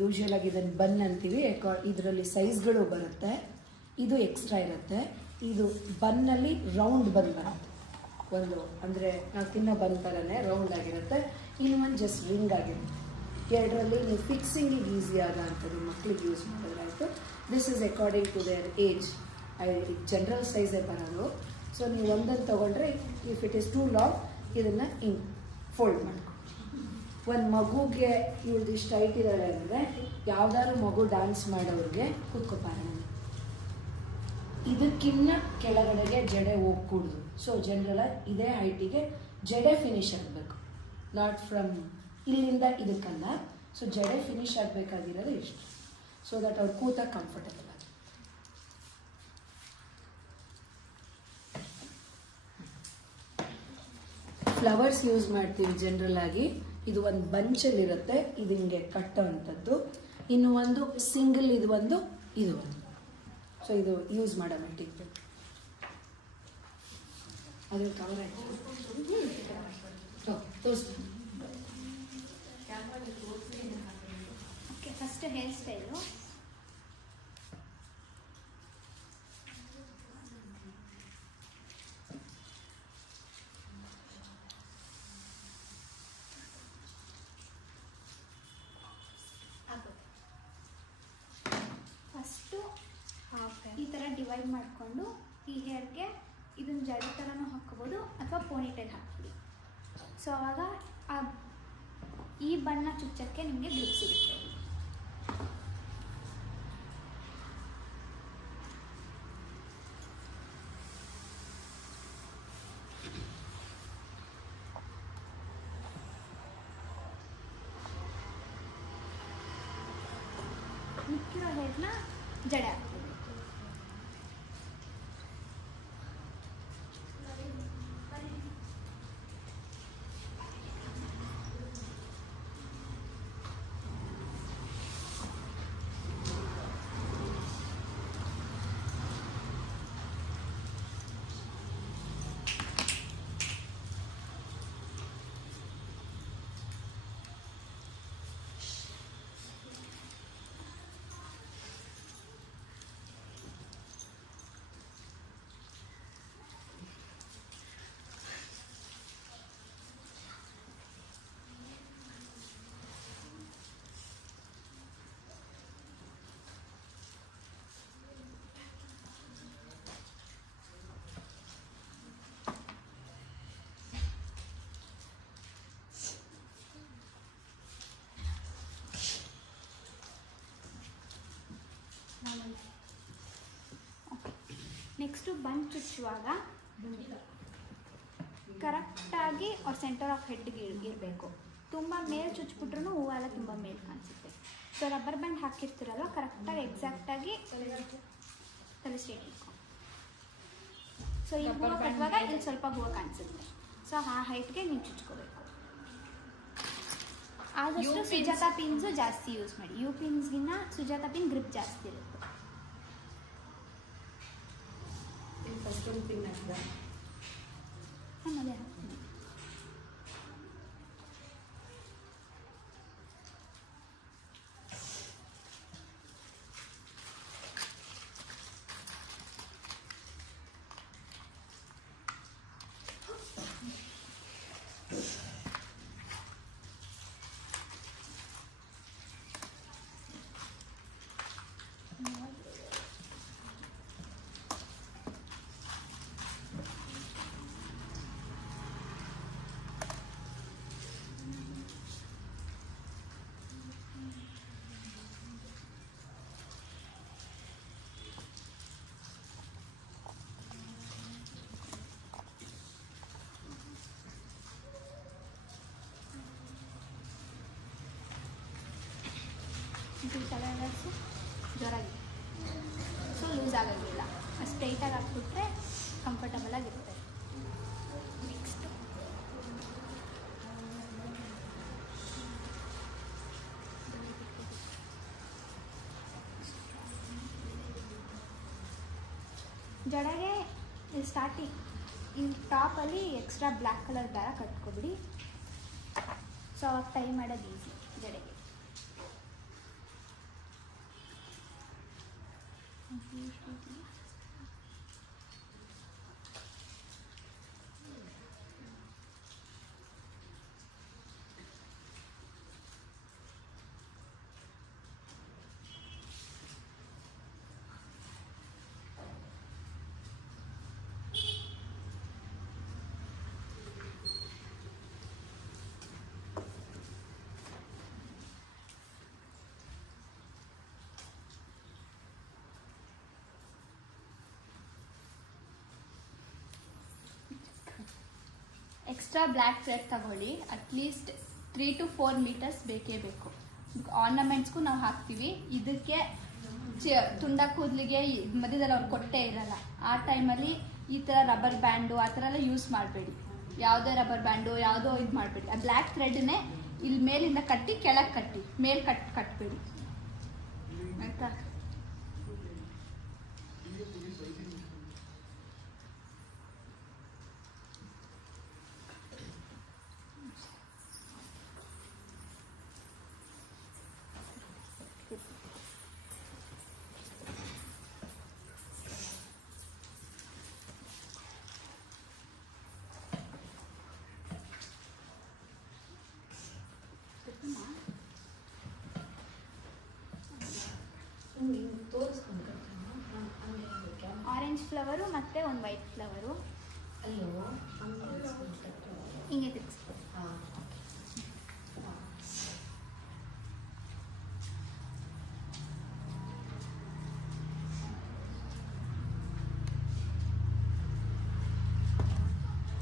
Usual ಆಗಿ ಇದನ್ನು ಬನ್ ಅಂತೀವಿ. ಇದರಲ್ಲಿ ಸೈಜ್ಗಳು ಬರುತ್ತೆ. ಇದು ಎಕ್ಸ್ಟ್ರಾ ಇರುತ್ತೆ. ಇದು ಬನ್ನಲ್ಲಿ ರೌಂಡ್ ಬನ್ ಬರುತ್ತೆ. ಒಂದು ಅಂದರೆ ನಾವು ತಿನ್ನೋ ಬನ್ ಥರನೇ ರೌಂಡ್ ಆಗಿರುತ್ತೆ. ಇನ್ನೊಂದು ಜಸ್ಟ್ ರಿಂಗ್ ಆಗಿರುತ್ತೆ. ಎರಡರಲ್ಲಿ ನೀವು ಫಿಕ್ಸಿಂಗಿಗೆ ಈಸಿ ಆಗೋಂಥದ್ದು ಮಕ್ಳಿಗೆ ಯೂಸ್ ಮಾಡೋದಾಯಿತು. This is according to their age. General ಸೈಜೇ ಬರೋದು. ಸೊ ನೀವು ಒಂದನ್ನು ತೊಗೊಂಡ್ರೆ if it is too long ಇದನ್ನು ಹಿಂಗೆ ಫೋಲ್ಡ್ ಮಾಡ್ಕೊ. ಒಂದು ಮಗುಗೆ ಇವ್ರದ್ದು ಇಷ್ಟು ಹೈಟ್ ಇದ್ದಾಳೆ ಅಂದರೆ ಯಾವ್ದಾದ್ರು ಮಗು ಡ್ಯಾನ್ಸ್ ಮಾಡೋರಿಗೆ ಕೂತ್ಕೋಪಾರ. ಇದಕ್ಕಿನ್ನ ಕೆಳಗಡೆಗೆ ಜಡೆ ಹೋಗ್ಕೂಡ್ದು. ಸೊ ಜನರಲ್ ಇದೇ ಹೈಟಿಗೆ ಜಡೆ ಫಿನಿಶ್ ಆಗಬೇಕು. ನಾಟ್ ಫ್ರಮ್ ಇಲ್ಲಿಂದ ಇದಕ್ಕಲ್ಲ. ಸೊ ಜಡೆ ಫಿನಿಶ್ ಆಗಬೇಕಾಗಿರೋದು ಇಷ್ಟು. ಸೊ ದಟ್ ಅವ್ರು ಕೂತ ಕಂಫರ್ಟಬಲ್ ಆಗಿ. ಫ್ಲವರ್ಸ್ ಯೂಸ್ ಮಾಡ್ತೀವಿ ಜನರಲ್ ಆಗಿ. ಇದು ಒಂದು ಬಂಚಲ್ಲಿರುತ್ತೆ. ಇದು ಹಿಂಗೆ ಕಟ್ಟೋ ಅಂಥದ್ದು. ಇನ್ನು ಒಂದು ಸಿಂಗಲ್ ಇದು ಒಂದು. ಸೊ ಇದು ಯೂಸ್ ಮಾಡೋ ಮೆಟೀರಿಯಲ್. ಅದ್ರ ಕವರ್ ಆಯ್ತು. ತೋರಿಸ್ತೀನಿ. Okay, first hair style. First ಈ ಥರ ಡಿವೈಡ್ ಮಾಡಿಕೊಂಡು ಈ ಹೇರ್ಗೆ ಇದನ್ನು ಜಡೆ ಥರನೂ ಹಾಕ್ಕೋಬೋದು ಅಥವಾ ಪೋನಿಟೈಲ್ ಹಾಕ್ಬಿಡಿ. ಸೊ ಆವಾಗ ಈ ಬಣ್ಣ ಚುಚ್ಚಕ್ಕೆ ನಿಮಗೆ ಗ್ರಿಪ್ ಸಿಗುತ್ತೆ. ಮಿಕ್ಕಿರೋ ಹೇರ್ನ ಜಡೆ ಹಾಕ್ತೀವಿ. ನೆಕ್ಸ್ಟು ಬನ್ ಚುಚ್ಚುವಾಗ ಕರೆಕ್ಟಾಗಿ ಅವ್ರ ಸೆಂಟರ್ ಆಫ್ ಹೆಡ್ಗೆ ಇರಬೇಕು. ತುಂಬ ಮೇಲೆ ಚುಚ್ಚಿಬಿಟ್ರೂ ಹೂವೆಲ್ಲ ತುಂಬ ಮೇಲೆ ಕಾಣಿಸುತ್ತೆ. ಸೊ ರಬ್ಬರ್ ಬ್ಯಾಂಡ್ ಹಾಕಿರ್ತೀರಲ್ವ, ಕರೆಕ್ಟಾಗಿ ಎಕ್ಸಾಕ್ಟಾಗಿ ತಲೆ ಸ್ಟ್ರೇಟ್ ಇಟ್ಕೊ. ಸೊ ಈ ಹೂವು ಕಟ್ಟುವಾಗ ಇಲ್ಲಿ ಸ್ವಲ್ಪ ಹೂವು ಕಾಣಿಸುತ್ತೆ. ಸೊ ಆ ಹೈಟ್ಗೆ ನೀವು ಚುಚ್ಕೋಬೇಕು. ಆದಷ್ಟು ಸುಜಾತಾ ಪಿನ್ಸು ಜಾಸ್ತಿ ಯೂಸ್ ಮಾಡಿ. ಯು ಪಿನ್ಸ್ಗಿನ್ನ ಸುಜಾತಾ ಪಿನ್ ಗ್ರಿಪ್ ಜಾಸ್ತಿ ಇರುತ್ತೆ. ಫಸ್ಟ್ ಒಂದು ಪಿನ್ ಹಾಕಿದ ಅದೇ ಹಾಕ್ತೀನಿ. ಕಲರ್ಸು ಜೋರಾಗಿ ಸೊ ಲೂಸ್ ಆಗೋಂಗಿಲ್ಲ. ಸ್ಟ್ರೈಟಾಗಿ ಹಾಕ್ಬಿಟ್ರೆ ಕಂಫರ್ಟಬಲ್ ಆಗಿರುತ್ತೆ. ನೆಕ್ಸ್ಟ್ ಜಡೆಗೆ ಸ್ಟಾರ್ಟಿಂಗ್ ಇಲ್ಲಿ ಟಾಪಲ್ಲಿ ಎಕ್ಸ್ಟ್ರಾ ಬ್ಲ್ಯಾಕ್ ಕಲರ್ ದಾರ ಕಟ್ಕೊಬಿಡಿ. ಸೊ ಅವಾಗ ಟೈ ಮಾಡೋದು ಈಸಿ ಜಡೆಗೆ. ಎಕ್ಸ್ಟ್ರಾ ಬ್ಲ್ಯಾಕ್ ಥ್ರೆಡ್ ತಗೊಳ್ಳಿ. ಅಟ್ಲೀಸ್ಟ್ 3 to 4 ಮೀಟರ್ಸ್ ಬೇಕೇ ಬೇಕು. ಆರ್ನಮೆಂಟ್ಸ್ಗೂ ನಾವು ಹಾಕ್ತೀವಿ. ಇದಕ್ಕೆ ತುಂಡ ಕೂದಲಿಗೆ ಮಧ್ಯದಲ್ಲಿ ಅವ್ರು ಕೊಟ್ಟೆ ಇರಲ್ಲ. ಆ ಟೈಮಲ್ಲಿ ಈ ಥರ ರಬ್ಬರ್ ಬ್ಯಾಂಡು ಆ ಥರ ಎಲ್ಲ ಯೂಸ್ ಮಾಡಬೇಡಿ. ಯಾವುದೇ ರಬ್ಬರ್ ಬ್ಯಾಂಡು ಯಾವುದೋ ಇದು ಮಾಡಬೇಡಿ. ಆ ಬ್ಲ್ಯಾಕ್ ಥ್ರೆಡ್ನೇ ಇಲ್ಲಿ ಮೇಲಿಂದ ಕಟ್ಟಿ ಕೆಳಗೆ ಕಟ್ಟಿ, ಮೇಲೆ ಕಟ್ಟಬೇಡಿ ಆಯಿತಾ. ಆರೆಂಜ್ ಫ್ಲವರು ಮತ್ತು ಒಂದು ವೈಟ್ ಫ್ಲವರು ಹಿಂಗೆ ತಿರ್ಗಿಸ್ಬೋದು.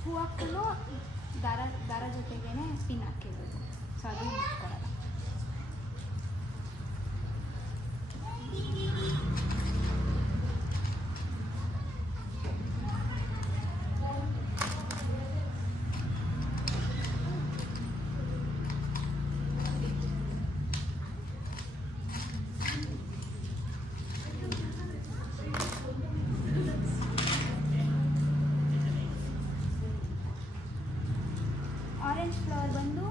ಹೂ ಹಾಕಲು ದಾರ ಜೊತೆಗೇನೆ ಪಿನ್ ಹಾಕಿರ್ಬೇಕು. ಸೊ ಅದು ಕೊಡಲ್ಲ. ಆರೆಂಜ್ ಫ್ಲವರ್ ಬಂದು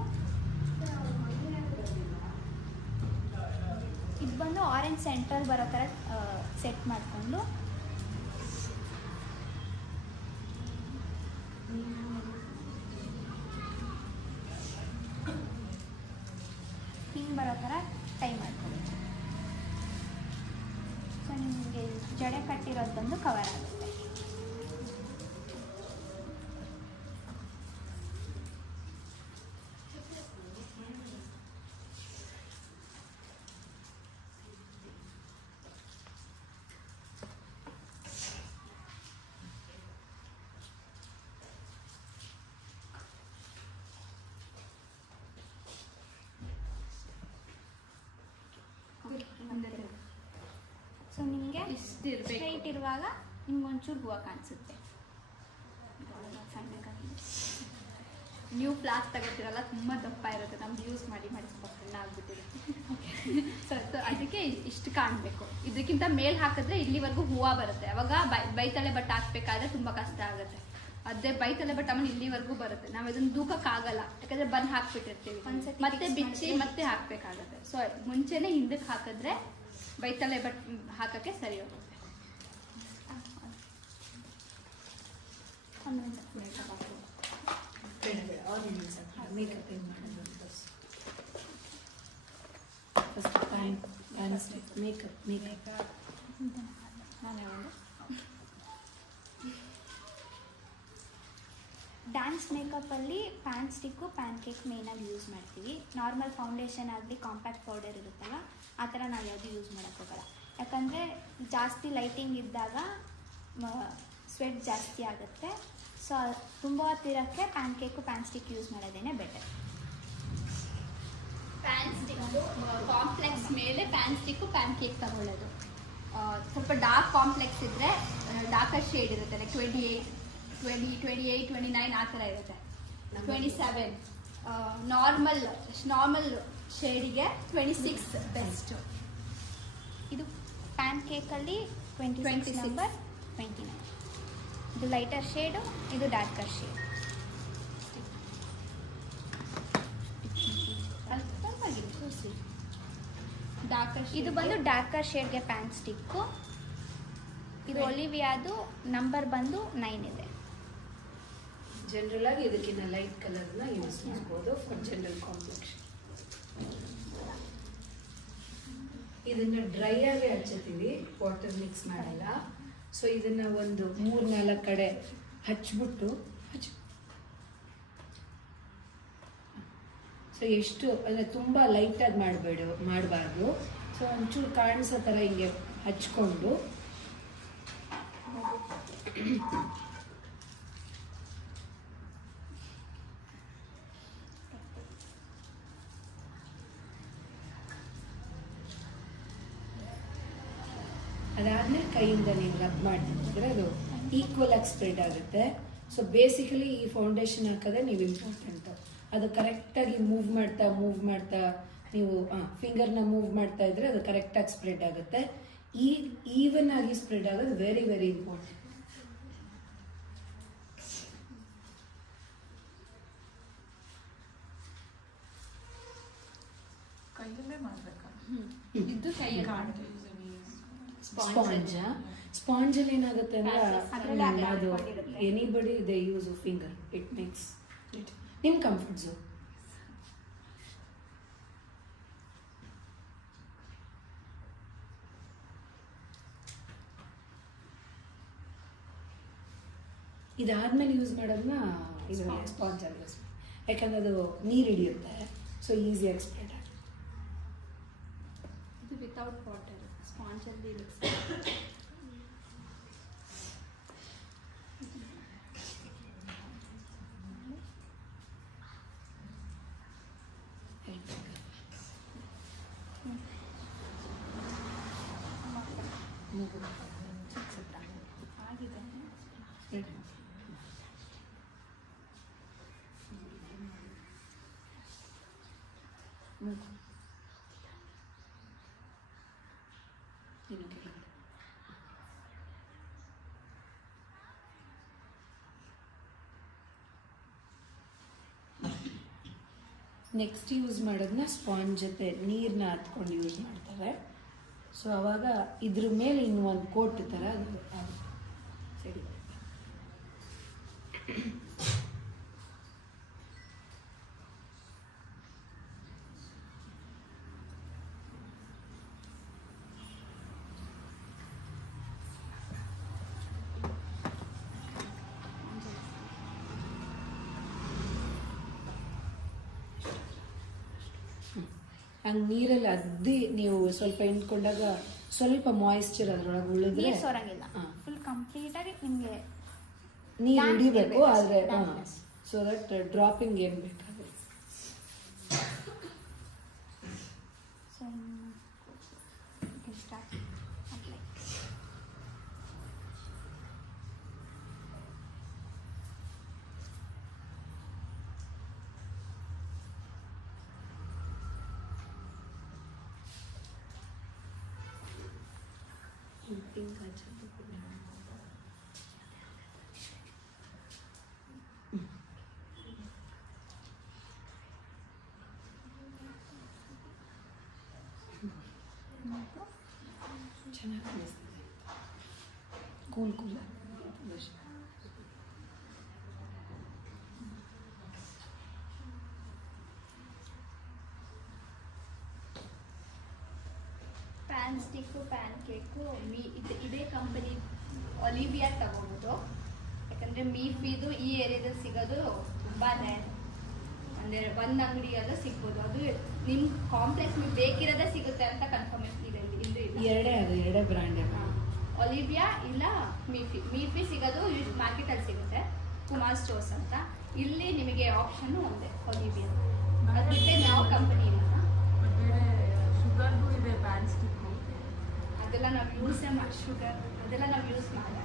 ಇದು ಬಂದು ಆರೆಂಜ್ ಸೆಂಟರ್ ಬರೋ ಥರ ಸೆಟ್ ಮಾಡಿಕೊಂಡು ಹಿಂಗೆ ಬರೋ ಥರ ಟೈ ಮಾಡ್ಕೊಳ್ಳಿ. ಸೊ ನಿಮಗೆ ಜಡೆ ಕಟ್ಟಿರೋದು ಬಂದು ಕವರ್ ಆಗುತ್ತೆ. ಸೊ ನಿಮಗೆ ಸ್ಟ್ರೈಟ್ ಇರುವಾಗ ನಿಮ್ಗೆ ಒಂಚೂರು ಹೂವು ಕಾಣಿಸುತ್ತೆ. ನೀವು ಫ್ಲಾಸ್ ತಗೋತಿರಲ್ಲ, ತುಂಬ ದಪ್ಪ ಇರುತ್ತೆ. ನಮ್ದು ಯೂಸ್ ಮಾಡಿ ಸ್ವಲ್ಪ ಸಣ್ಣ ಆಗ್ಬಿಟ್ಟಿದೆ. ಸೊ ಅದಕ್ಕೆ ಇಷ್ಟು ಕಾಣಬೇಕು. ಇದಕ್ಕಿಂತ ಮೇಲ್ ಹಾಕಿದ್ರೆ ಇಲ್ಲಿವರೆಗೂ ಹೂವು ಬರುತ್ತೆ. ಅವಾಗ ಬೈತಲೆ ಬಟ್ಟೆ ಹಾಕ್ಬೇಕಾದ್ರೆ ತುಂಬ ಕಷ್ಟ ಆಗುತ್ತೆ. ಅದೇ ಬೈತಲೆ ಬಟ್ಟೆ ಆಮೇಲೆ ಇಲ್ಲಿವರೆಗೂ ಬರುತ್ತೆ. ನಾವು ಇದನ್ನು ದೂಕಕ್ಕಾಗಲ್ಲ, ಯಾಕಂದರೆ ಬಂದು ಹಾಕ್ಬಿಟ್ಟಿರ್ತೀವಿ. ಮತ್ತೆ ಬಿಚ್ಚಿ ಮತ್ತೆ ಹಾಕಬೇಕಾಗತ್ತೆ. ಸೊ ಮುಂಚೆನೇ ಹಿಂದಕ್ಕೆ ಹಾಕಿದ್ರೆ ಬೈತಲೆ ಬಟ್ಟೆ ಹಾಕೋಕ್ಕೆ ಸರಿ ಹೋಗುತ್ತೆ. ಮೇಕಪ್ ಏನು ಮಾಡೋದು ಮೇಕಪ್ ನಾನೇ ಒಂದು ಡ್ಯಾನ್ಸ್ ಮೇಕಪ್ಪಲ್ಲಿ ಪ್ಯಾನ್ ಸ್ಟಿಕ್ಕು ಪ್ಯಾನ್ ಕೇಕ್ ಮೇಯ್ನಾಗಿ ಯೂಸ್ ಮಾಡ್ತೀವಿ. ನಾರ್ಮಲ್ ಫೌಂಡೇಶನ್ ಆಗಲಿ ಕಾಂಪ್ಯಾಕ್ಟ್ ಪೌಡರ್ ಇರುತ್ತಲ್ಲ ಆ ಥರ ನಾವು ಯಾವುದು ಯೂಸ್ ಮಾಡೋಕ್ಕೋಗಲ್ಲ. ಯಾಕಂದರೆ ಜಾಸ್ತಿ ಲೈಟಿಂಗ್ ಇದ್ದಾಗ ಸ್ವೆಟ್ ಜಾಸ್ತಿ ಆಗುತ್ತೆ. ಸೊ ತುಂಬ ಹೊತ್ತಿರೋಕ್ಕೆ pan cake pan stick use ಮಾಡೋದೇ ಬೆಟರ್. ಪ್ಯಾನ್ ಸ್ಟಿಕ್ಕು ಕಾಂಪ್ಲೆಕ್ಸ್ ಮೇಲೆ ಪ್ಯಾನ್ ಸ್ಟಿಕ್ಕು ಪ್ಯಾನ್ ಕೇಕ್ ತಗೊಳ್ಳೋದು. ಸ್ವಲ್ಪ ಡಾರ್ಕ್ ಕಾಂಪ್ಲೆಕ್ಸ್ ಇದ್ದರೆ ಡಾರ್ಕರ್ ಶೇಡ್ ಇರುತ್ತೆ, ಲೈಕ್ 28, 29 ಆ ಥರ ಇರುತ್ತೆ. 27 ನಾರ್ಮಲ್ ಶೇಡಿಗೆ 26 ಬೆಸ್ಟು. ಇದು ಪ್ಯಾನ್ ಕೇಕಲ್ಲಿ 26 ನಂಬರ್ 29. ಇದು ಲೈಟರ್ ಶೇಡು, ಇದು ಡಾರ್ಕರ್ ಶೇಡ್. ಡಾರ್ಕರ್ ಇದು ಬಂದು ಡಾರ್ಕರ್ ಶೇಡ್ಗೆ ಪ್ಯಾನ್ ಸ್ಟಿಕ್ಕು. ಇದು ಒಲಿವಿಯಾದು ನಂಬರ್ ಬಂದು 9 ಇದೆ. ಜನರಲ್ ಆಗಿ ಇದಕ್ಕಿಂತ ಲೈಟ್ ಕಲರ್ನ ಯೂಸ್ ಮಾಡ್ಬೋದು ಫಾರ್ ಜನರಲ್ ಕಾಂಪ್ಲೆಕ್ಷನ್. ಇದನ್ನ ಡ್ರೈ ಆಗಿ ಹಚ್ಚುತ್ತೀವಿ, ವಾಟರ್ ಮಿಕ್ಸ್ ಮಾಡಲ್ಲ. ಸೊ ಇದನ್ನ ಒಂದು 3-4 ಕಡೆ ಹಚ್ಬಿಟ್ಟು ಸೊ ಎಷ್ಟು ಅಂದರೆ ತುಂಬ ಲೈಟಾಗಿ ಮಾಡಬಾರ್ದು. ಸೊ ಒಂಚೂರು ಕಾಣಿಸೋ ಥರ ಹಿಂಗೆ ಹಚ್ಕೊಂಡು ಅದಾದ್ಮೇಲೆ ಕೈಯಿಂದ ನೀವು ರಬ್ ಮಾಡ್ತಿದ್ರೆ ಅದು ಈಕ್ವಲ್ ಆಗಿ ಸ್ಪ್ರೆಡ್ ಆಗುತ್ತೆ. ಸೊ ಬೇಸಿಕಲಿ ಈ ಫೌಂಡೇಶನ್ ಹಾಕೋದೇ ನೀವು ಇಂಪಾರ್ಟೆಂಟು. ಅದು ಕರೆಕ್ಟಾಗಿ ಮೂವ್ ಮಾಡ್ತಾ ನೀವು ಫಿಂಗರ್ನ ಮೂವ್ ಮಾಡ್ತಾ ಇದ್ರೆ ಅದು ಕರೆಕ್ಟಾಗಿ ಸ್ಪ್ರೆಡ್ ಆಗುತ್ತೆ. ಈವನ್ ಆಗಿ ಸ್ಪ್ರೆಡ್ ಆಗೋದು ವೆರಿ ವೆರಿ ಇಂಪಾರ್ಟೆಂಟ್. ಕೈಯಲ್ಲೇ ಮಾಡ್ಬೇಕಾ? ಸ್ಪಾಂಜಲ್ಲಿ ಏನಾಗುತ್ತೆ ಅದ್ರಲ್ಲಿ ಅಂದ್ರೆ ಅದು ಹಾಕೊಂಡಿರುತ್ತೆ. Anybody they use finger, it makes it ನಿಮ್ಮ ಕಂಫರ್ಟ್ ಝೋನ್. ಇದಾದ್ಮೇಲೆ ಯೂಸ್ ಮಾಡೋದನ್ನ ಇದು ಸ್ಪಾಂಜಲ್ಲಿ ಯೂಸ್ ಮಾಡಿ, ಯಾಕಂದ್ರೆ ಅದು ನೀರು ಹಿಡಿಯುತ್ತೆ. ಸೊ ಈಸಿಯಾಗಿ ಸ್ಪ್ರೆಡ್ ಆಗುತ್ತೆ. ಇದು ವಿತೌಟ್ ವಾಟರ್ ಸ್ಪಾಂಜಲ್ಲಿ ಆಗಿದೆ. ನೆಕ್ಸ್ಟ್ ಯೂಸ್ ಮಾಡೋದನ್ನ ಸ್ಪಾಂಜ್ ಜೊತೆ ನೀರನ್ನ ಹತ್ಕೊಂಡು ಯೂಸ್ ಮಾಡ್ತಾರೆ. ಸೊ ಅವಾಗ ಇದ್ರ ಮೇಲೆ ಇನ್ನು ಒಂದು ಕೋಟ್ ಥರ ಅದು ಸರಿ. ಹಂಗೆ ನೀರಲ್ಲಿ ಅದ್ದಿ ನೀವು ಸ್ವಲ್ಪ ಹಿಂಡ್ಕೊಂಡಾಗ ಸ್ವಲ್ಪ ಮಾಯಿಶ್ಚರ್ ಅದರೊಳಗೆ ಉಳಿದ್ರೆ ನೀರು ಸೋರಂಗಿಲ್ಲ, ಫುಲ್ ಕಂಪ್ಲೀಟ್ ಆಗಿ ನಿಮಗೆ ನೀರು ಹಿಡಿಬೇಕು. ಆದರೆ dampness. ಸೊ ದಟ್ ಡ್ರಾಪಿಂಗ್ ಏನು ಬೇಕಾಗುತ್ತೆ. So start apply. ಪಿಂಕ್ ಹಚ್ಚೋದು ಚೆನ್ನಾಗಿ ಕಾಣಿಸ್ತದೆ. Cool PAN stick, PAN cake ಇದೇ ಕಂಪನಿ ಒಲಿವಿಯಾ ತಗೋಬೋದು. ಯಾಕಂದರೆ ಮೀಫಿದು ಈ ಏರಿಯಾದಲ್ಲಿ ಸಿಗೋದು ತುಂಬಾ ಅಂದರೆ ಒಂದು ಅಂಗಡಿಯಲ್ಲೂ ಸಿಗ್ಬೋದು. ಅದು ನಿಮ್ಮ ಕಾಂಪ್ಲೆಕ್ಸ್ ನಿಮ್ಗೆ ಬೇಕಿರೋದೇ ಸಿಗುತ್ತೆ ಅಂತ ಕನ್ಫರ್ಮೇಷನ್ ಇದೆ ಇಲ್ಲಿ. ಎರಡೇ ಬ್ರ್ಯಾಂಡ್. ಒಲಿವಿಯಾ ಇಲ್ಲ ಮೀಫಿ ಸಿಗೋದು ಮಾರ್ಕೆಟಲ್ಲಿ ಸಿಗುತ್ತೆ, ಕುಮಾರ್ ಸ್ಟೋರ್ಸ್ ಅಂತ. ಇಲ್ಲಿ ನಿಮಗೆ ಆಪ್ಷನ್ನು ಒಂದೇ ಒಲಿವಿಯಾ. ಅದು ಬಿಟ್ಟರೆ ಯಾವ ಕಂಪನಿ ಇಲ್ಲ. ಶುಗರ್ದು ಇದೆ, ಪ್ಯಾನ್ ಸ್ಟಿಕ್ಕು ಅದೆಲ್ಲ ನಾವು ಯೂಸೇ ಶುಗರ್ ಅದೆಲ್ಲ ನಾವು ಯೂಸ್ ಮಾಡಲ್ಲ.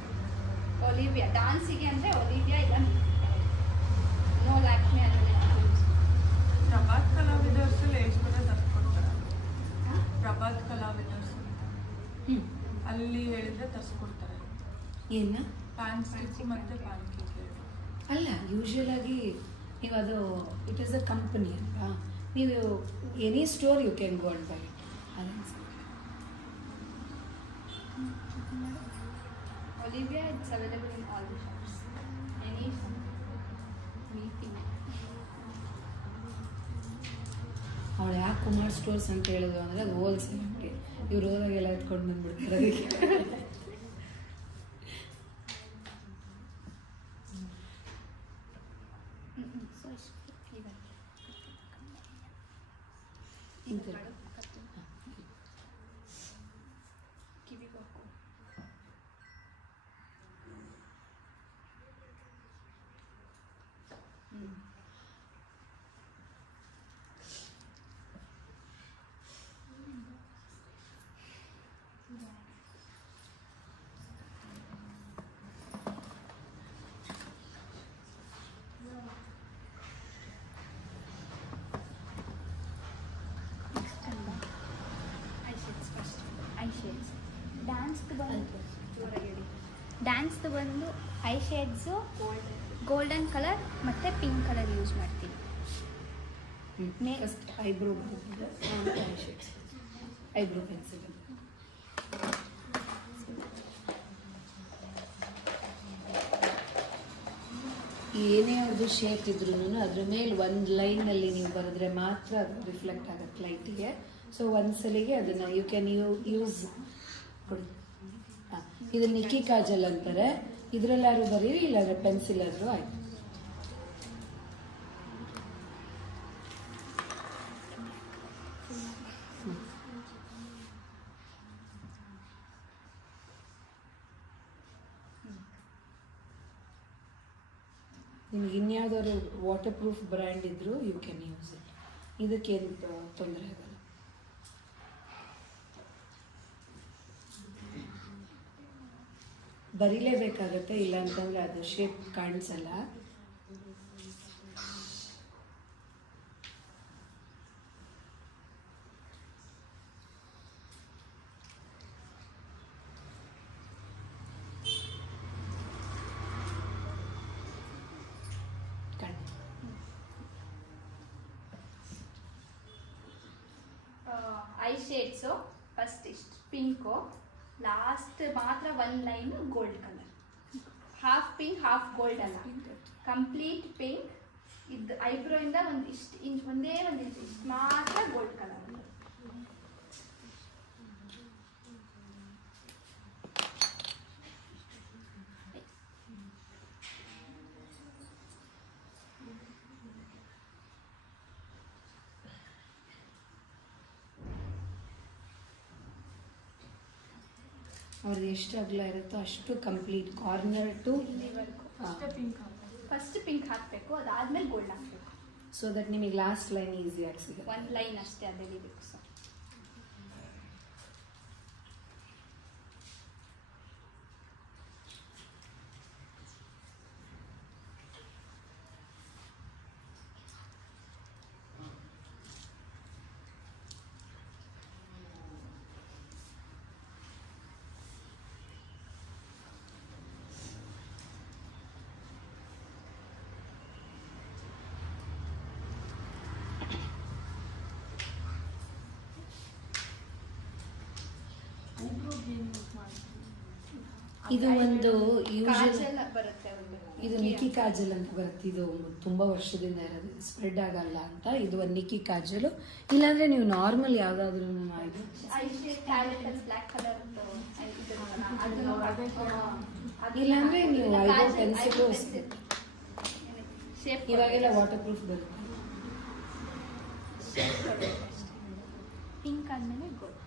ಒಲಿವಿಯಾ ಡಾನ್ಸಿಗೆ ಅಂದರೆ ಒಲಿವಿಯಾ ಇಲ್ಲ ನೋ ಲ್ಯಾಕ್ಮೆ ಅದೆಲ್ಲ ಯೂಸ್. ಪ್ರಭಾತ್ ಕಲಾವಿದರ್ಸಲ್ಲಿ ಎಷ್ಟು ಬೇರೆ ತರಿಸ್ಕೊಡ್ತಾರೆ. ಪ್ರಭಾತ್ ಕಲಾವಿದರ್ಸ್ ಅಲ್ಲಿ ಹೇಳಿದ್ರೆ ತರಿಸ್ಕೊಡ್ತಾರೆ. ಏನ ಪ್ಯಾನ್ ಸ್ಟಿಕ್ಕು ಮತ್ತು ಪ್ಯಾನ್ ಕೇಕ್ ಅಲ್ಲ, ಯೂಶುವಲ್ ಆಗಿ ನೀವು ಅದು ಇಟ್ ಈಸ್ ಅ ಕಂಪನಿ ಅಲ್ವಾ. ನೀವು any store you can go and buy it. Olivia, it's available in all the shops. Any shop. Meeting. ಅವಳು ಯಾಕೆ ಕುಮಾರ್ ಸ್ಟೋರ್ಸ್ ಅಂತ ಹೇಳೋದು ಅಂದರೆ ಅದು ಹೋಲ್ಸೇಲ್ ಅಂಗಡಿ. ಇವ್ರು ಹೋದಾಗೆಲ್ಲ ಎತ್ಕೊಂಡು ಬಂದ್ಬಿಡ್ತಾರೆ ಅದಕ್ಕೆ. So even. ಇಂಥ ಕಿವಿಗೆ ಹಾಕು. ಡ್ಯಾನ್ಸ್ದು ಬಂದು ಐ ಶೇಡ್ಸು ಗೋಲ್ಡನ್ ಕಲರ್ ಮತ್ತು ಪಿಂಕ್ ಕಲರ್ ಯೂಸ್ ಮಾಡ್ತೀವಿ. First eyebrow eyebrow pencil. ಏನೇ ಅವ್ರದ್ದು ಶೇಪ್ ಇದ್ರೂ ಅದ್ರ ಮೇಲೆ ಒಂದು ಲೈನಲ್ಲಿ ನೀವು ಬರೆದ್ರೆ ಮಾತ್ರ ಅದು ರಿಫ್ಲೆಕ್ಟ್ ಆಗುತ್ತೆ ಲೈಟಿಗೆ. ಸೊ ಒಂದ್ಸಲಿಗೆ ಅದನ್ನು ಯು ಕ್ಯಾನ್ ಯೂಸ್ ಕೊಡಿ. ಹಾಂ, ಇದು ನಿಕ್ಕಿ ಕಾಜಲ್ ಅಂತಾರೆ. ಇದರಲ್ಲಾರು ಬರೀರಿ, ಇಲ್ಲಾಂದ್ರೆ ಪೆನ್ಸಿಲ್ ಆದರೂ ಆಯ್ತು. ನಿಮ್ಗೆ ಇನ್ಯಾವುದಾದ್ರು ವಾಟರ್ ಪ್ರೂಫ್ ಬ್ರ್ಯಾಂಡ್ ಇದ್ದರೂ ಯು ಕ್ಯಾನ್ ಯೂಸ್ ಇಟ್. ಇದಕ್ಕೇನು ತೊಂದರೆ ಆಗಲ್ಲ. ಬರೀಲೇಬೇಕಾಗತ್ತೆ, ಇಲ್ಲ ಅಂತಂದರೆ ಅದು ಶೇಪ್ ಕಾಣಿಸಲ್ಲ. ಐ ಶೇಡ್ಸು ಫಸ್ಟ್ ಇಷ್ಟು ಪಿಂಕು, ಲಾಸ್ಟ್ ಮಾತ್ರ ಒಂದು line gold colour. Half pink half gold ಅಲ್ಲ, ಕಂಪ್ಲೀಟ್ ಪಿಂಕ್. ಇದು ಐಬ್ರೋ ಇಂದ ಒಂದು ಇಷ್ಟು ಇಂಚ್, ಒಂದೇ ಒಂದು ಇಂಚ್ ಇಷ್ಟು ಮಾತ್ರ ಗೋಲ್ಡ್ ಕಲರ್. ಅವ್ರಿಗೆ ಎಷ್ಟು ಅಗಲ ಇರುತ್ತೋ ಅಷ್ಟು complete corner to first pink ಹಾಕಬೇಕು, ಅದಾದ್ಮೇಲೆ ಗೋಲ್ಡ್ ಹಾಕಬೇಕು. ಸೊ ದಟ್ ನಿಮಗೆ ಲಾಸ್ಟ್ ಲೈನ್ ಈಸಿಯಾಗಿ ಸಿಗುತ್ತೆ. ಒಂದು ಲೈನ್ ಅಷ್ಟೇ ಅದೆಳಿಬೇಕು. ಸೊ ಇದು ಒಂದು ಯೂಶಲ್ ಬರುತ್ತೆ ಒಂದು, ಇದು ನಿಕ್ಕಿ ಕಾಜಲ್ ಅಂತ ಬರುತ್ತೆ. ಇದು ತುಂಬಾ ವರ್ಷದಿಂದ ಇರೋದು, ಸ್ಪ್ರೆಡ್ ಆಗಲ್ಲ ಅಂತ. ಇದು ಒಂದು ನಿಕ್ಕಿ ಕಾಜಲು. ಇಲ್ಲಾಂದ್ರೆ ನೀವು ನಾರ್ಮಲ್ ಯಾವ್ದಾದ್ರು ಇಲ್ಲಾಂದ್ರೆ ನೀವು ಐಬ್ರೋ ಪೆನ್ಸಿಲು ಇವಾಗೆಲ್ಲ ವಾಟರ್ ಪ್ರೂಫ್ ಬರುತ್ತೆ. ಪಿಂಕ್ ಆದ್ಮೇಲೆ ಗೋಲ್ಡ್.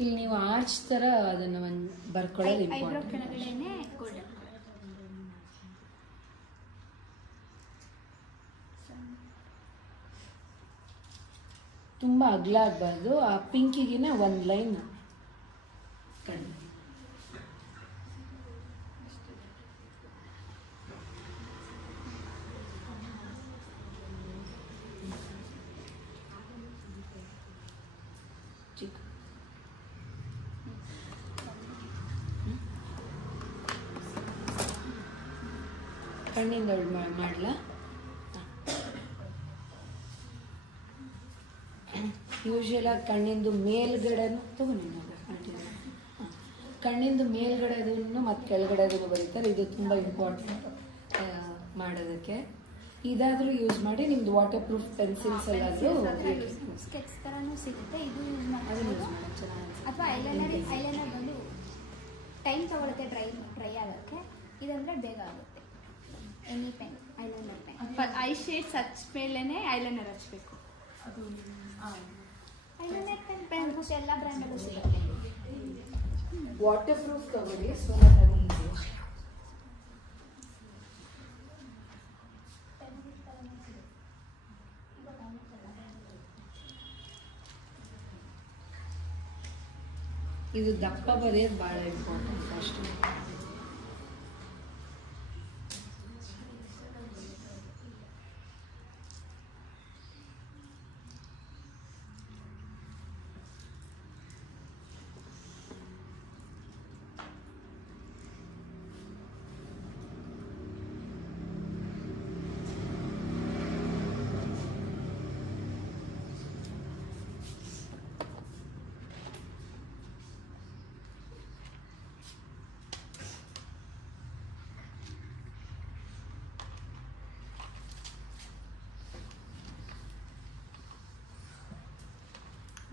ಇಲ್ಲಿ ನೀವು ಆರ್ಚ್ ತರ ಅದನ್ನ ಒಂದು ಬರ್ಕೊಳ್ಳೋದು ಐಬ್ರೋ ಇಂಪಾರ್ಟೆಂಟ್. ಕೆಳಗಡೆನೆ ಗೋಲ್ಡನ್. ತುಂಬಾ ಅಗಲ ಆಗಬಾರ್ದು. ಆ ಪಿಂಕಿಗಿನ ಒಂದು ಲೈನ್ ಕಣ್ಣು. ಚಿಕ್ಕ ಕಣ್ಣಿಂದ ಮಾಡಲಾ? ಯೂಶಲ್ ಆಗಿ ಕಣ್ಣಿಂದು ಮೇಲ್ಗಡೆನೂ ತಗೊಂಡು ಕಣ್ಣಿಂದು ಮೇಲ್ಗಡೆದನ್ನು ಮತ್ತು ಕೆಳಗಡೆದನ್ನು ಬರೀತಾರೆ. ಇದು ತುಂಬ ಇಂಪಾರ್ಟೆಂಟ್ ಮಾಡೋದಕ್ಕೆ. ಇದಾದರೂ ಯೂಸ್ ಮಾಡಿ ನಿಮ್ದು ವಾಟರ್ ಪ್ರೂಫ್ ಪೆನ್ಸಿಲ್ಸ್ ಎಲ್ಲಾದರೂ ಸ್ಕೆಚ್ ಥರನೂ ಸಿಗುತ್ತೆ, ಇದು ಯೂಸ್ ಅದನ್ನು ಮಾಡ್ಬೋದು. ಯೂಸ್ ಮಾಡೋದು ಚೆನ್ನಾಗಿ. ಅಥವಾ ಐಲೈನರ್ ಬಂದು ಟೈಮ್ ತಗೊಳುತ್ತೆ ಡ್ರೈ ಆಗೋಕ್ಕೆ, ಇದಂದರೆ ಬೇಗ ಆಗುತ್ತೆ. Any pen, eyeliner pen eye shades ಹಚ್ಮೇಲೆ ಐಲೈನರ್ ಹಚ್ಚಬೇಕು. ಅದು ಐಲೈನರ್ ಪೆನ್ ಎಲ್ಲ ಬ್ರ್ಯಾಂಡಲ್ಲೂ ಸಿಗುತ್ತೆ. ವಾಟರ್ ಪ್ರೂಫ್ ತಗೊಳ್ಳಿ, ಸೊ ಅದು ಈಸಿ. ಇದು ದಪ್ಪ ಬರೆಯೋದು ಭಾಳ ಇಂಪಾರ್ಟೆಂಟ್ ಅಷ್ಟೇ.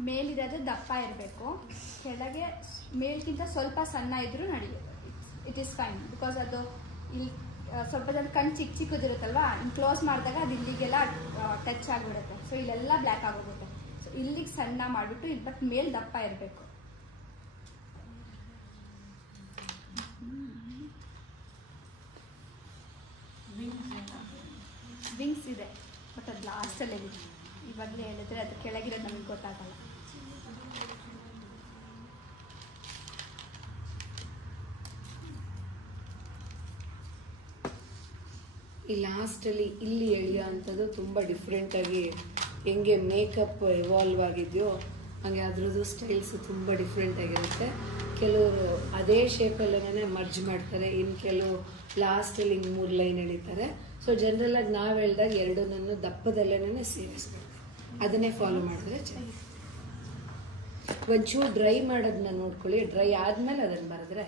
ಮೇಲಿರೋದು ದಪ್ಪ ಇರಬೇಕು, ಕೆಳಗೆ ಮೇಲ್ಗಿಂತ ಸ್ವಲ್ಪ ಸಣ್ಣ ಇದ್ರೂ ನಡೆಯುತ್ತೆ. ಇಟ್ ಈಸ್ ಫೈನ್, ಬಿಕಾಸ್ ಅದು ಇಲ್ಲಿ ಸ್ವಲ್ಪ ಜನ ಕಣ್ಣು ಚಿಕ್ಕದಿರುತ್ತಲ್ವಾ, ಕ್ಲೋಸ್ ಮಾಡಿದಾಗ ಅದು ಇಲ್ಲಿಗೆಲ್ಲ ಟಚ್ ಆಗಿಬಿಡುತ್ತೆ. ಸೊ ಇಲ್ಲೆಲ್ಲ ಬ್ಲ್ಯಾಕ್ ಆಗೋಗುತ್ತೆ. ಸೊ ಇಲ್ಲಿಗೆ ಸಣ್ಣ ಮಾಡಿಬಿಟ್ಟು ಇಲ್ಲಿ ಬಟ್ ಮೇಲ್ ದಪ್ಪ ಇರಬೇಕು. ವಿಂಗ್ಸ್ ಇದೆ, ಬಟ್ ಅದು ಲಾಸ್ಟಲ್ಲೇ ಇದೆ. ಇವಾಗಲೇ ಹೇಳಿದ್ರೆ ಅದು ಕೆಳಗಿರೋದು ನಮಗೆ ಗೊತ್ತಾಗಲ್ಲ. ಈ ಲಾಸ್ಟಲ್ಲಿ ಇಲ್ಲಿ ಎಳೆಯೋ ಅಂಥದ್ದು ತುಂಬ ಡಿಫ್ರೆಂಟಾಗಿ ಹೆಂಗೆ ಮೇಕಪ್ ಎವಾಲ್ವ್ ಆಗಿದೆಯೋ ಹಾಗೆ ಅದ್ರದ್ದು ಸ್ಟೈಲ್ಸು ತುಂಬ ಡಿಫ್ರೆಂಟಾಗಿರುತ್ತೆ. ಕೆಲವರು ಅದೇ ಶೇಪಲ್ಲೇ ಮರ್ಜ್ ಮಾಡ್ತಾರೆ, ಇನ್ನು ಕೆಲವು ಲಾಸ್ಟಲ್ಲಿ ಹಿಂಗೆ 3 ಲೈನ್ ಎಳಿತಾರೆ. ಸೊ ಜನರಲಾಗಿ ನಾವು ಹೇಳ್ದಾಗ ಎರಡನ್ನೂ ದಪ್ಪದಲ್ಲೇ ಸೇರಿಸ್ಬೇಕು, ಅದನ್ನೇ ಫಾಲೋ ಮಾಡಿದ್ರೆ ಚೆನ್ನಾಗಿ. ಒಂಚೂರು ಡ್ರೈ ಮಾಡೋದನ್ನ ನೋಡ್ಕೊಳ್ಳಿ, ಡ್ರೈ ಆದಮೇಲೆ ಅದನ್ನು ಬರೆದ್ರೆ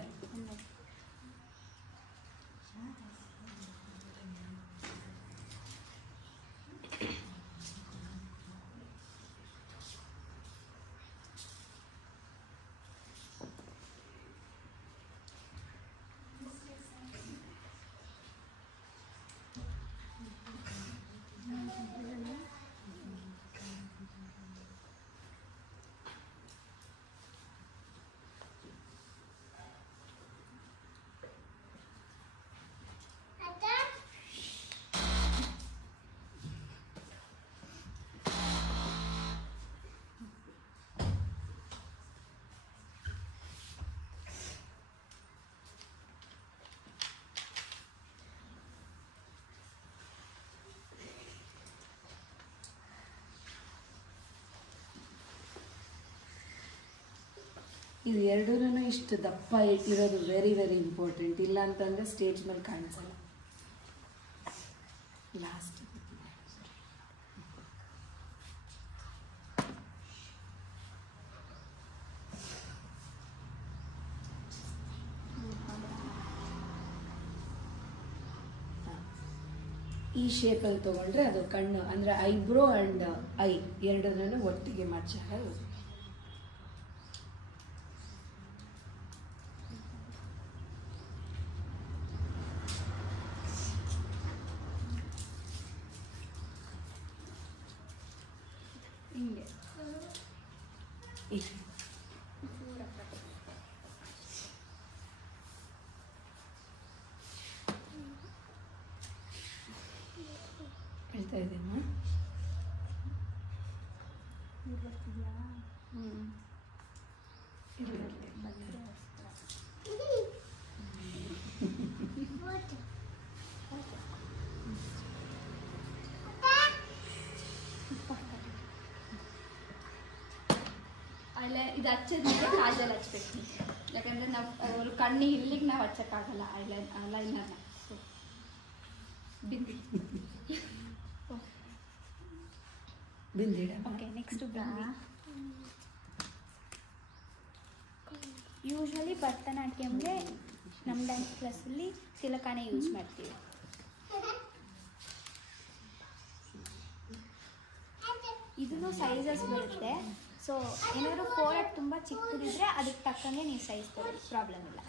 ಇದು ಎರಡೂ ಇಷ್ಟು ದಪ್ಪ ಇರೋದು ವೆರಿ ವೆರಿ ಇಂಪಾರ್ಟೆಂಟ್. ಇಲ್ಲ ಅಂತಂದರೆ ಸ್ಟೇಜ್ ಮೇಲೆ ಕಾಣಿಸಲ್ಲ. ಲಾಸ್ಟ್ ಈ ಶೇಪಲ್ಲಿ ತೊಗೊಂಡ್ರೆ ಅದು ಕಣ್ಣು ಅಂದರೆ ಐಬ್ರೋ ಆ್ಯಂಡ್ ಐ ಎರಡನ್ನೂ ಒಟ್ಟಿಗೆ ಮಾಡ್ಚಾಗ ಹಿಂಗೆ ಹೇಳ್ತಾ ಇದ್ದೀನ. ಅಲ್ಲೇ ಇದು ಹಚ್ಚಿದ್ಮೇಲೆ ಕಾಜಲ್ ಹಚ್ಬೇಕು, ಯಾಕಂದರೆ ನಾವು ಅವ್ರ ಕಣ್ಣು ಇಲ್ಲಿಗೆ ನಾವು ಹಚ್ಚೋಕ್ಕಾಗಲ್ಲ ಲೈನರ್ನ. ಸೊ ಬಿಂದಿ ಬಿಂದಿಡ. Okay, next bindi. ಯೂಶ್ವಲಿ ಭರತನಾಟ್ಯಂಗೆ ನಮ್ಮ ಡ್ಯಾನ್ಸ್ ಕ್ಲಾಸಲ್ಲಿ ತಿಲಕಾನೇ ಯೂಸ್ ಮಾಡ್ತೀವಿ. ಇದೂ ಸೈಜಸ್ ಬರುತ್ತೆ. ಸೊ ಏನಾದರೂ ಫೋರ್ಹೆಡ್ ತುಂಬ ಚಿಕ್ಕದಿದ್ರೆ ಅದಕ್ಕೆ ತಕ್ಕಂಗೆ ನೀವು ಸೈಜ್ ತಗೊಳ್ಳಿ, ಪ್ರಾಬ್ಲಮ್ ಇಲ್ಲ.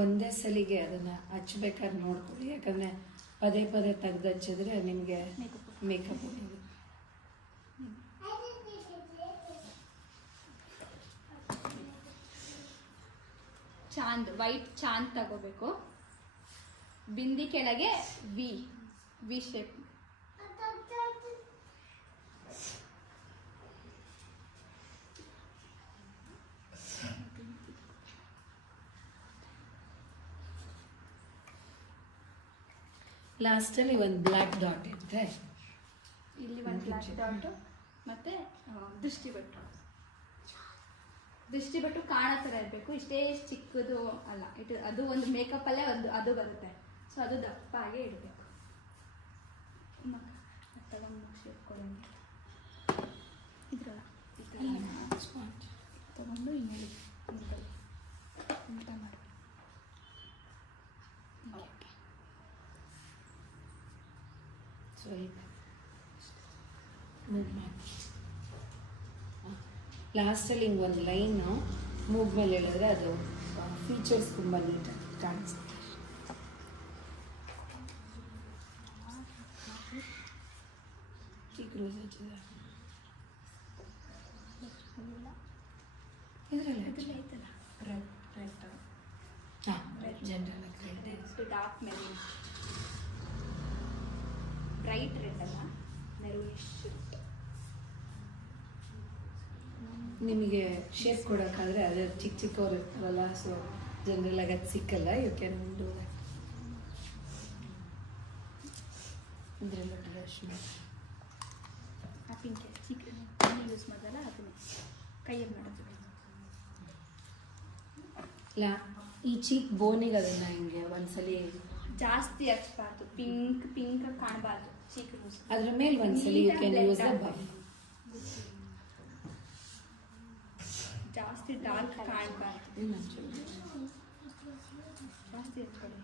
ಒಂದೇ ಸಲಿಗೆ ಅದನ್ನು ಹಚ್ಬೇಕಾದ್ರೆ ನೋಡ್ಕೊಳ್ಳಿ, ಯಾಕಂದರೆ ಪದೇ ಪದೇ ತೆಗೆದು ಹಚ್ಚಿದ್ರೆ ನಿಮಗೆ ಮೇಕಪ್ ಹೊಡೆಯೋದು. ಚಾಂದ್ ವೈಟ್ ಚಾಂದ್ ತಗೋಬೇಕು. ಬಿಂದಿ ಕೆಳಗೆ ವಿ ಶೇಪ್. ಲಾಸ್ಟಲ್ಲಿ ಒಂದು ಬ್ಲ್ಯಾಕ್ ಡಾಟ್ ಇರುತ್ತೆ, ಇಲ್ಲಿ ಒಂದು ಬ್ಲ್ಯಾಕ್ ಡಾಟು ಮತ್ತು ದೃಷ್ಟಿಬಟ್ಟು ಕಾಣೋ ಥರ ಇರಬೇಕು. ಇಷ್ಟೇ ಚಿಕ್ಕದು ಅಲ್ಲ, ಅದು ಒಂದು ಮೇಕಪ್ಪಲ್ಲೇ ಅದು ಬರುತ್ತೆ. ಸೊ ಅದು ದಪ್ಪಾಗೆ ಇಡಬೇಕು. ತಗೊಂಡು ತಗೊಂಡು ಇನ್ನೇಳಿ ಊಟ ಮಾಡಿ. ಲಾಸ್ಟಲ್ಲಿ ಹಿಂಗೆ ಒಂದು ಲೈನು ಮೂಗ್ ಮೇಲೆ ಹೇಳಿದ್ರೆ ಅದು ಫೀಚರ್ಸ್ ತುಂಬ ನೀಟಾಗಿ ಕಾಣಿಸುತ್ತೆ. ಇದರಲ್ಲಿ ಐತಲ್ಲ general dark maroon, bright red ಅಲ್ಲ, ಮೆರೂನಿಶ್. ನಿಮಗೆ ಶೇಪ್ ಕೊಡೋಕ್ಕಾದ್ರೆ ಅದೇ ಚಿಕ್ಕವ್ರು ಇರ್ತಾರಲ್ಲ, ಸೊ ಜನರಲ್ ಆಗಿ ಅದು ಸಿಕ್ಕಲ್ಲ. You can do that. ಇದರೆಲ್ಲ ಬ್ರಷ್ ಆ ಪಿಂಕ್ ಚಿಕ್ಕ ಯೂಸ್ ಮಾಡಲ್ಲ, ಅದನ್ನೇ ಕೈಯಲ್ಲಿ ಮಾಡೋದು. ಇಲ್ಲ, ಈ ಚೀಕ್ ಬೋನಿಗೆ ಅದನ್ನು ಹಿಂಗೆ ಒಂದ್ಸಲಿ ಜಾಸ್ತಿ ಹಚ್ಬಾರ್ದು, ಪಿಂಕ್ ಕಾಣಬಾರ್ದು ಚೀಕ್ ಯೂಸ್. ಅದ್ರ ಮೇಲೆ ಒಂದ್ಸಲಿ you can use the buff. ಜಾಸ್ತಿ ಡಾರ್ಕ್ ಕಾಣಬಾರ್ದು, ಜಾಸ್ತಿ ಹಚ್ಕೊಳ್ಳಿ.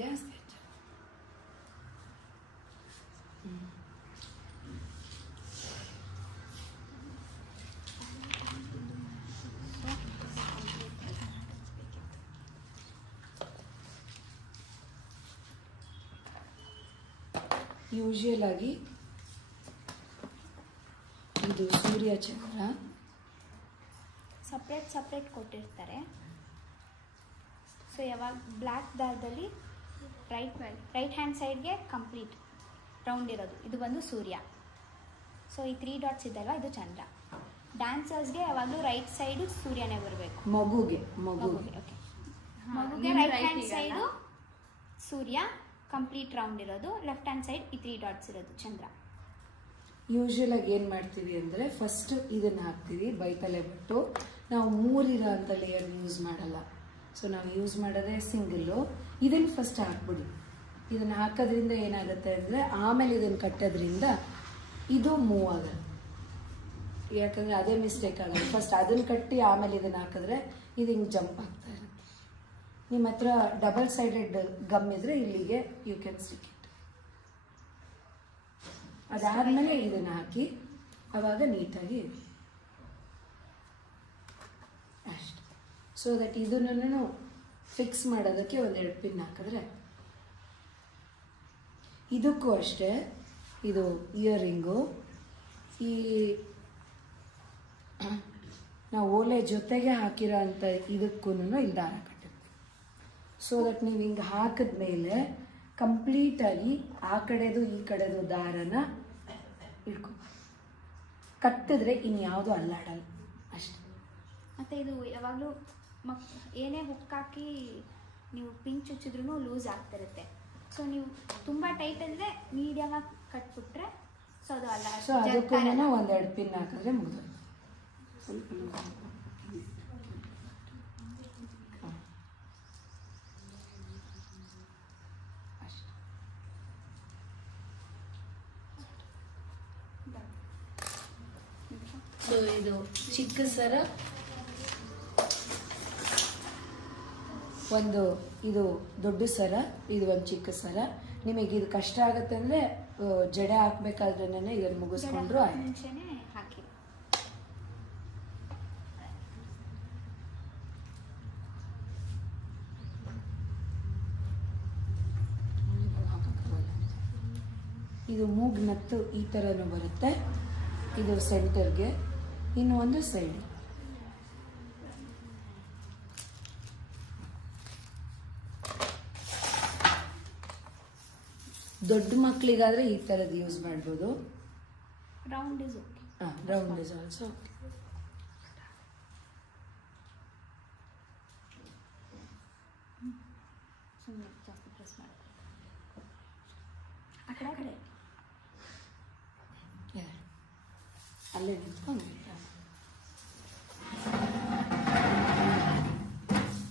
ಜಾಸ್ತಿ ಯೂಶುವಲ್ ಆಗಿ ಇದು ಸೂರ್ಯ ಚಕ್ರ ಸಪ್ರೇಟ್ ಕೊಟ್ಟಿರ್ತಾರೆ. ಸೊ ಯಾವಾಗ ಬ್ಲ್ಯಾಕ್ ದಾರದಲ್ಲಿ ರೈಟ್ ಹ್ಯಾಂಡ್ ಸೈಡ್ಗೆ ಕಂಪ್ಲೀಟ್ ರೌಂಡ್ ಇರೋದು, ಇದು ಬಂದು ಸೂರ್ಯ. ಸೊ ಈ 3 ಡಾಟ್ಸ್ ಇದಲ್ವ, ಇದು ಚಂದ್ರ. ಡ್ಯಾನ್ಸರ್ಸ್ಗೆ ಯಾವಾಗಲೂ ರೈಟ್ ಸೈಡು ಸೂರ್ಯನೇ ಬರಬೇಕು. ಮಗುಗೆ ಓಕೆ, ಮಗುಗೆ ರೈಟ್ ಹ್ಯಾಂಡ್ ಸೈಡು ಸೂರ್ಯ ಕಂಪ್ಲೀಟ್ ರೌಂಡ್ ಇರೋದು, ಲೆಫ್ಟ್ ಹ್ಯಾಂಡ್ ಸೈಡ್ ಈ 3 ಡಾಟ್ಸ್ ಇರೋದು ಚಂದ್ರ. ಯೂಶುವಲ್ ಆಗಿ ಏನು ಮಾಡ್ತೀವಿ ಅಂದರೆ ಫಸ್ಟ್ ಇದನ್ನು ಹಾಕ್ತೀವಿ ಬೈತಲೆ ಬಿಟ್ಟು. ನಾವು 3 ಇರೋ ಅಂಥ ಲೇಯರ್ ಯೂಸ್ ಮಾಡಲ್ಲ. ಸೊ ನಾವು ಯೂಸ್ ಮಾಡೋದೇ ಸಿಂಗಲ್ಲು. ಇದನ್ನು ಫಸ್ಟ್ ಹಾಕ್ಬಿಡಿ. ಇದನ್ನು ಹಾಕೋದ್ರಿಂದ ಏನಾಗುತ್ತೆ ಅಂದರೆ ಆಮೇಲೆ ಇದನ್ನು ಕಟ್ಟೋದ್ರಿಂದ ಇದು ಮೂವ್ ಆಗಲ್ಲ. ಯಾಕಂದರೆ ಅದೇ ಮಿಸ್ಟೇಕ್ ಆಗೋದು. ಫಸ್ಟ್ ಅದನ್ನು ಕಟ್ಟಿ ಆಮೇಲೆ ಇದನ್ನು ಹಾಕಿದ್ರೆ ಇದು ಹಿಂಗೆ ಜಂಪ್ ಆಗ್ತಾ ಇರುತ್ತೆ. ನಿಮ್ಮ ಹತ್ರ ಡಬಲ್ ಸೈಡೆಡ್ ಗಮ್ ಇದ್ದರೆ ಇಲ್ಲಿಗೆ ಯು ಕ್ಯಾನ್ ಸ್ಟಿಕ್ ಇಟ್. ಅದಾದಮೇಲೆ ಇದನ್ನು ಹಾಕಿ ಆವಾಗ ನೀಟಾಗಿ ಅಷ್ಟೆ. ಸೊ ದಟ್ ಇದನ್ನು ಫಿಕ್ಸ್ ಮಾಡೋದಕ್ಕೆ 1-2 ಪಿನ್ ಹಾಕಿದ್ರೆ, ಇದಕ್ಕೂ ಅಷ್ಟೇ. ಇದು ಇಯರಿಂಗು, ಈ ನಾವು ಓಲೆ ಜೊತೆಗೆ ಹಾಕಿರೋ ಅಂಥ ಇದಕ್ಕೂ ಇಲ್ಲಿ ದಾರ ಕಟ್ಟಿರ್ತೀವಿ. ಸೊ ದಟ್ ನೀವು ಹಿಂಗೆ ಹಾಕಿದ್ಮೇಲೆ ಕಂಪ್ಲೀಟಾಗಿ ಆ ಕಡೆದು ಈ ಕಡೆದು ದಾರನ ಇಟ್ಕೊಬಾರ್ದು. ಕಟ್ಟಿದ್ರೆ ಇನ್ಯಾವುದು ಅಲ್ಲಾಡಲ್ಲ ಅಷ್ಟೆ. ಮತ್ತು ಇದು ಯಾವಾಗಲೂ ಏನೇ ಹುಕ್ಕಾಕಿ ನೀವು ಪಿನ್ ಚುಚ್ಚಿದ್ರೂ ಲೂಸ್ ಆಗ್ತಿರುತ್ತೆ. ಸೊ ನೀವು ತುಂಬ ಟೈಟ್ ಅಂದರೆ ಮೀಡಿಯಮಾಗಿ ಕಟ್ಬಿಟ್ರೆ ಸೊ ಅದು ಅಲ್ಲ. ಸೊ ಅದಕ್ಕೂ ಒಂದೆರಡು ಪಿನ್ ಹಾಕಿದ್ರೆ ಮುಗಿದು ಸ್ವಲ್ಪ ಲೂಸ್ ಅಷ್ಟೆ. ಸೊ ಇದು ಚಿಕ್ಕ ಸರ, ಒಂದು ಇದು ದೊಡ್ಡ ಸರ, ಇದು ಒಂದು ಚಿಕ್ಕ ಸರ. ನಿಮಗೆ ಇದು ಕಷ್ಟ ಆಗುತ್ತೆ ಅಂದರೆ ಜಡೆ ಹಾಕ್ಬೇಕಾದ್ರೇನೆ ಇದನ್ನು ಮುಗಿಸ್ಕೊಂಡ್ರು ಆಯ್ತು. ಮುಂಚೆನೇ ಹಾಕಿ. ಇದು ಮೂಗ್ನತ್ತು ಈ ಥರನೂ ಬರುತ್ತೆ. ಇದು ಸೆಂಟರ್ಗೆ, ಇನ್ನು ಒಂದು ಸೈಡ್. ದೊಡ್ಡ ಮಕ್ಕಳಿಗಾದರೆ ಈ ಥರದ್ದು ಯೂಸ್ ಮಾಡ್ಬೋದು. Round is okay. ಹಾಂ, ರೌಂಡ್ ಇಸ್ ಆಲ್ಸೋ ಓಕೆ. ಸುಮ್ಮನೆ ಜಾಸ್ತಿ ಪ್ರೆಸ್ ಮಾಡಿ ಆ ಕಡೆ ಅಲ್ಲೇ ನಿಂತ್ಕೊಂಡು.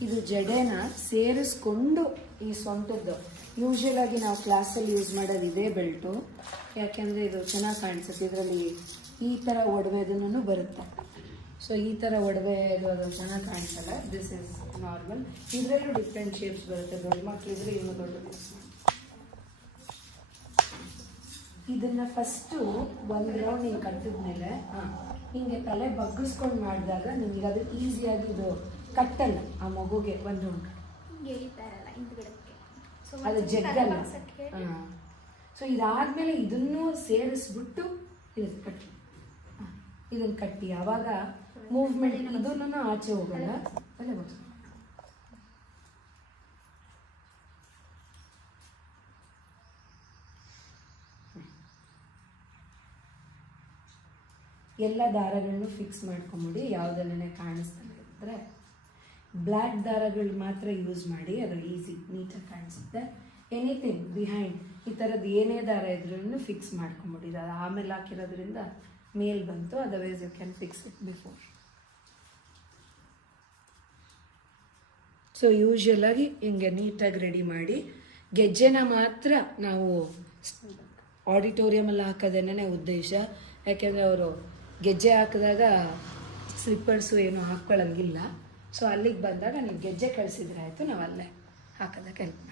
ಇದು ಜಡೆನ ಸೇರಿಸ್ಕೊಂಡು ಈ ಸೊಂಟದ್ದು ಯೂಶುವಲ್ ಆಗಿ ನಾವು ಕ್ಲಾಸಲ್ಲಿ ಯೂಸ್ ಮಾಡೋದು ಇದೇ ಬೆಲ್ಟು. ಯಾಕೆಂದರೆ ಇದು ಚೆನ್ನಾಗಿ ಕಾಣಿಸುತ್ತೆ. ಇದರಲ್ಲಿ ಈ ಥರ ಒಡವೆದನ್ನು ಬರುತ್ತೆ. ಸೊ ಈ ಥರ ಒಡವೆ ಅದು ಚೆನ್ನಾಗಿ ಕಾಣಿಸಲ್ಲ. This is normal. ಇದರಲ್ಲೂ ಡಿಫ್ರೆಂಟ್ ಶೇಪ್ಸ್ ಬರುತ್ತೆ. ದೊಡ್ಡ ಮಕ್ಕಳಿದ್ರೆ ಇನ್ನೂ ದೊಡ್ಡದು. ಇದನ್ನು ಫಸ್ಟು ಒಂದು ರೌಂಡ್ ಹಿಂಗೆ ಕಟ್ಟಿದ್ಮೇಲೆ ಹಿಂಗೆ ತಲೆ ಬಗ್ಗಿಸ್ಕೊಂಡು ಮಾಡಿದಾಗ ನಿಮಗೆ ಅದು ಈಸಿಯಾಗಿ ಇದು ಕಟ್ಟಲ್ಲ. ಆ ಮಗುಗೆ ಒಂದು ರೌಂಡ್ ಹಿಂಗೆ ಎಳಿತಾ ಇರಲ್ಲ ಹಿಂದ್ಗಡೆಗೆ. ಅದು ಜಗ್ಗಲ್ಲ. ಹಾಂ. ಸೊ ಇದಾದಮೇಲೆ ಇದನ್ನು ಸೇರಿಸ್ಬಿಟ್ಟು ಇದನ್ನು ಕಟ್ಟಿ, ಇದನ್ನು ಕಟ್ಟಿ ಆವಾಗ ಮೂವ್ಮೆಂಟ್ ಇದನ್ನು ಆಚೆ ಹೋಗಲ್ಲ. ಅಲ್ಲೇ ಬಸ್ ಎಲ್ಲ ದಾರಗಳನ್ನು ಫಿಕ್ಸ್ ಮಾಡ್ಕೊಂಬಿಡಿ. ಯಾವುದನ್ನೇ ಕಾಣಿಸ್ತಾನೆ ಇದ್ದರೆ ಬ್ಲ್ಯಾಕ್ ದಾರಗಳು ಮಾತ್ರ ಯೂಸ್ ಮಾಡಿ. ಅದು ಈಸಿ, ನೀಟಾಗಿ ಕಾಣಿಸುತ್ತೆ. ಎನಿಥಿಂಗ್ ಬಿಹೈಂಡ್ ಈ ಥರದ್ದು ಏನೇ ದಾರ ಇದ್ರೂ ಫಿಕ್ಸ್ ಮಾಡ್ಕೊಂಬಿಡಿ. ಅದು ಆಮೇಲೆ ಹಾಕಿರೋದ್ರಿಂದ ಮೇಲ್ ಬಂತು. Otherwise you can fix it before. So ಯೂಶ್ವಲಾಗಿ ಹಿಂಗೆ ನೀಟಾಗಿ ರೆಡಿ ಮಾಡಿ. ಗೆಜ್ಜೆನ ಮಾತ್ರ ನಾವು ಆಡಿಟೋರಿಯಮಲ್ಲಿ ಹಾಕೋದೇನೇ ಉದ್ದೇಶ. ಯಾಕೆಂದರೆ ಅವರು ಗೆಜ್ಜೆ ಹಾಕಿದಾಗ ಸ್ಲಿಪ್ಪರ್ಸು ಏನು ಹಾಕ್ಕೊಳ್ಳೋಂಗಿಲ್ಲ. ಸೊ ಅಲ್ಲಿಗೆ ಬಂದಾಗ ನೀವು ಗೆಜ್ಜೆ ಕಳಿಸಿದ್ರೆ ಆಯಿತು, ನಾವು ಅಲ್ಲೇ ಹಾಕೋದಕ್ಕೆ ಹೆಲ್ಪ್